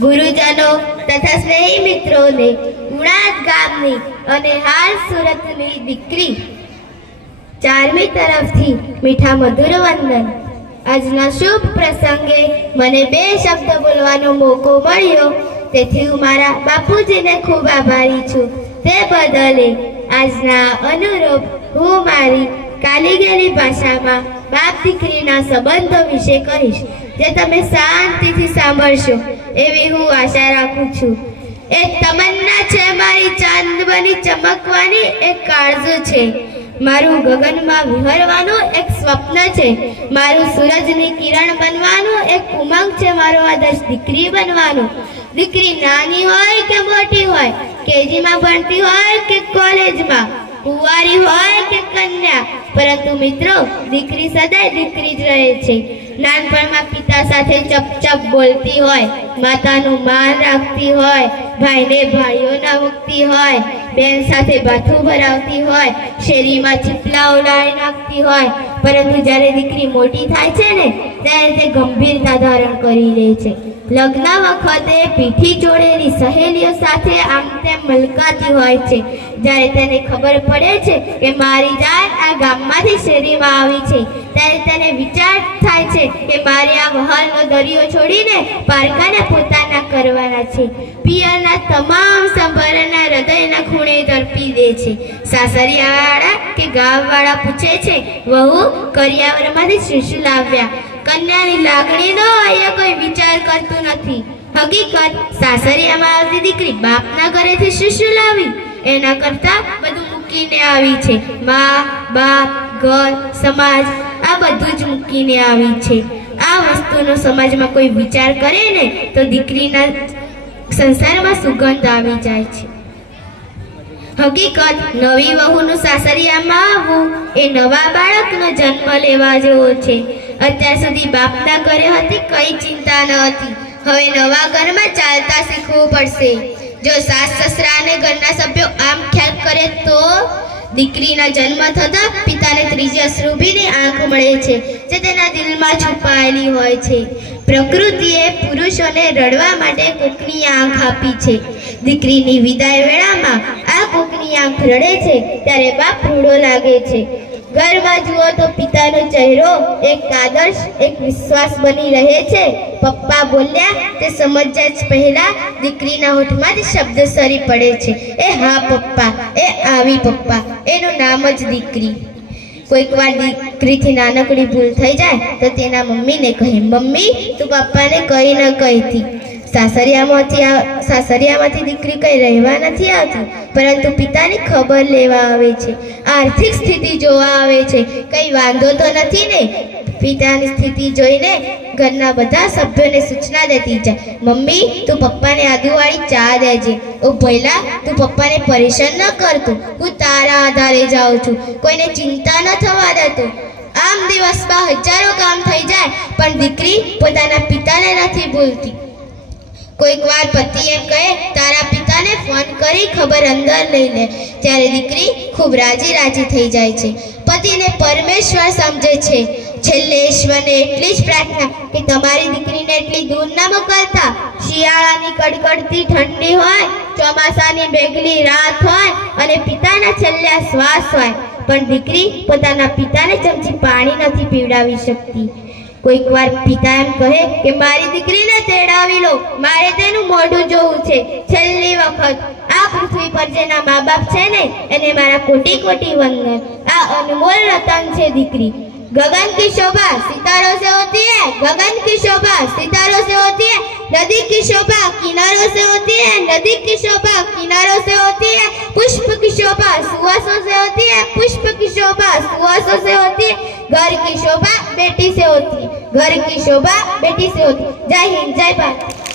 ગુરુજનો તથા સ્નેહી મિત્રોને ઉણાદ ગામની અને હાલ સુરતની દીકરી ચારમી તરફથી મીઠા મધુર વંદન। આજના શુભ પ્રસંગે મને બે શબ્દ બોલવાનો મોકો મળ્યો, તેથી હું મારા બાપુજીને ખૂબ આભારી છું। તે બદલે આજના અનુરૂપ હું મારી કાલીગેલી ભાષામાં બાપ દીકરીના સંબંધો વિશે કહીશ, જે તમે શાંતિથી સાંભળશો એવી હું આશા રાખું છું। એક તમન્ના છે મારી ચાંદ બની ચમકવાની, એક કાળજું છે મારું ગગનમાં વિહરવાનું, એક સ્વપ્ન છે મારું સૂરજની કિરણ બનવાનું, એક ઉમંગ છે મારો આદર્શ દીકરી બનવાનું। દીકરી નાની હોય કે મોટી હોય, કેજીમાં ભણતી હોય કે કોલેજમાં, કુંવારી હોય કે કન્યા, પરંતુ મિત્રો દીકરી સદાય દીકરી જ રહે છે। નાનપણમાં પિતા સાથે ચપચપ બોલતી હોય, માતાનું માન રાખતી હોય, ભાઈને ભાઈઓના મૂકતી હોય, બેન સાથે બાથું ભરાવતી હોય, શેરીમાં ચીપલા ઉલાળી નાખતી હોય, પરંતુ જ્યારે દીકરી મોટી થાય છે ને ત્યારે તે ગંભીરતા ધારણ કરી લે છે। લગ્ન વખતે પીઠી જોડેલી સહેલીઓ સાથે આમ તેમ મલકાતી હોય છે। જ્યારે તેને ખબર પડે છે કે મારી જાત આ ગામમાંથી શેરીમાં આવી છે, ત્યારે તેને વિચાર થાય છે કે મારે આ વહાલનો દરિયો છોડીને પારકાને પોતાના કરવાના છે। પિયરના તમામ સંભાળના હૃદયના ખૂણે તરપી દે છે। સાસરિયાવાળા કે ગામવાળા પૂછે છે, વહુ કરિયાવરમાંથી શું લાવ્યા? કન્યાની લાગણીનો અહીંયા કોઈ વિચાર કરતું નથી। હકીકત સાસરિયામાં આવતી દીકરી બાપના ઘરેથી શું લાવી એના કરતા બધું મૂકીને આવી છે। મા બાપ ઘર સમાજ આ બધું જ મૂકીને આવી છે। આ વસ્તુનો સમાજમાં કોઈ વિચાર કરે ને તો દીકરીના સંસારમાં સુગંધ આવી જાય છે। હકીકત નવી વહુનું સાસરિયામાં આવવું એ નવા બાળકનો જન્મ લેવા જેવો છે। અત્યાર સુધી બાપના ઘરે હતી કઈ ચિંતા ન હતી, હવે નવા ઘરમાં ચાલતા શીખવું પડશે। જો સાસ સસરા અને ઘરના સભ્યો આમ ખ્યાલ કરે તો દીકરીના જન્મ થતા પિતાને ત્રીજી અશ્રુભીની આંખ મળે છે, જે તેના દિલમાં છુપાયેલી હોય છે। પ્રકૃતિએ પુરુષોને રડવા માટે કોકની આંખ આપી છે। દીકરીની વિદાય વેળામાં આ કોકની આંખ રડે છે ત્યારે બાપ રૂડો લાગે છે। ઘરમાં જુઓ તો પિતાનો ચહેરો એક આદર્શ, એક વિશ્વાસ બની રહે છે। પપ્પા બોલ્યા તે સમજ્યા જ પહેલા દીકરીના હોઠમાંથી શબ્દ સરી પડે છે, એ હા પપ્પા, એ આવી પપ્પા, એનું નામ જ દીકરી। કોઈક વાર દીકરીથી નાનકડી ભૂલ થઈ જાય તો તેના મમ્મીને કહે, મમ્મી તું પપ્પાને કહી ન કહીતી। સાસરિયામાંથી દીકરી કઈ રહેવા નથી આવતી, પરંતુ પિતાની ખબર લેવા આવે છે, આર્થિક સ્થિતિ જોવા આવે છે, કઈ વાંધો તો નથી ને? પિતાની સ્થિતિ જોઈને ઘરના બધા સભ્યોને સૂચના દેતી જાય, મમ્મી તું પપ્પાને આદુવાળી ચા દેજે, ઓ ભઈલા તું પપ્પાને પરેશાન ન કરતો, હું તારા આધારે જાઉં છું, કોઈને ચિંતા ન થવા દેતો। આમ દિવસમાં હજારો કામ થઈ જાય પણ દીકરી પોતાના પિતાને નથી ભૂલતી। કોઈક વાર પતિ એમ કહે, તારા પિતાને ફોન કરી ખબર અંદર લઈ લે, ત્યારે દીકરી ખૂબ રાજી થઈ જાય છે। પતિને પરમેશ્વર સમજે છે। છેલ્લે ઈશ્વરને એટલી જ પ્રાર્થના કે તમારી દીકરીને એટલી દૂર ના મોકલતા। શિયાળાની કડકડતી ઠંડી હોય, ચોમાસાની બેગલી રાત હોય અને પિતાના છેલ્લા શ્વાસ હોય, પણ દીકરી પોતાના પિતાને ચમચી પાણી નથી પીવડાવી શકતી। કોઈક વાર પિતા એમ કહે કે મારી દીકરીને તેડાવી લો, મારે તેનું મોઢું જોવું છે છેલ્લી વખત। આ પૃથ્વી પર જેના મા બાપ છે ને એને મારા કોટી કોટી વંદન। આ અનમોલ રતન છે દીકરી। गगन की शोभा सितारों से होती है, गगन की शोभा सितारों से होती है, नदी की शोभा किनारों से होती है, नदी की शोभा किनारों से होती है, पुष्प की शोभा सुवासों से होती है, पुष्प की शोभा सुवासों से होती है, घर की शोभा बेटी से होती है, घर की शोभा बेटी से होती है। जय हिंद, जय भारत।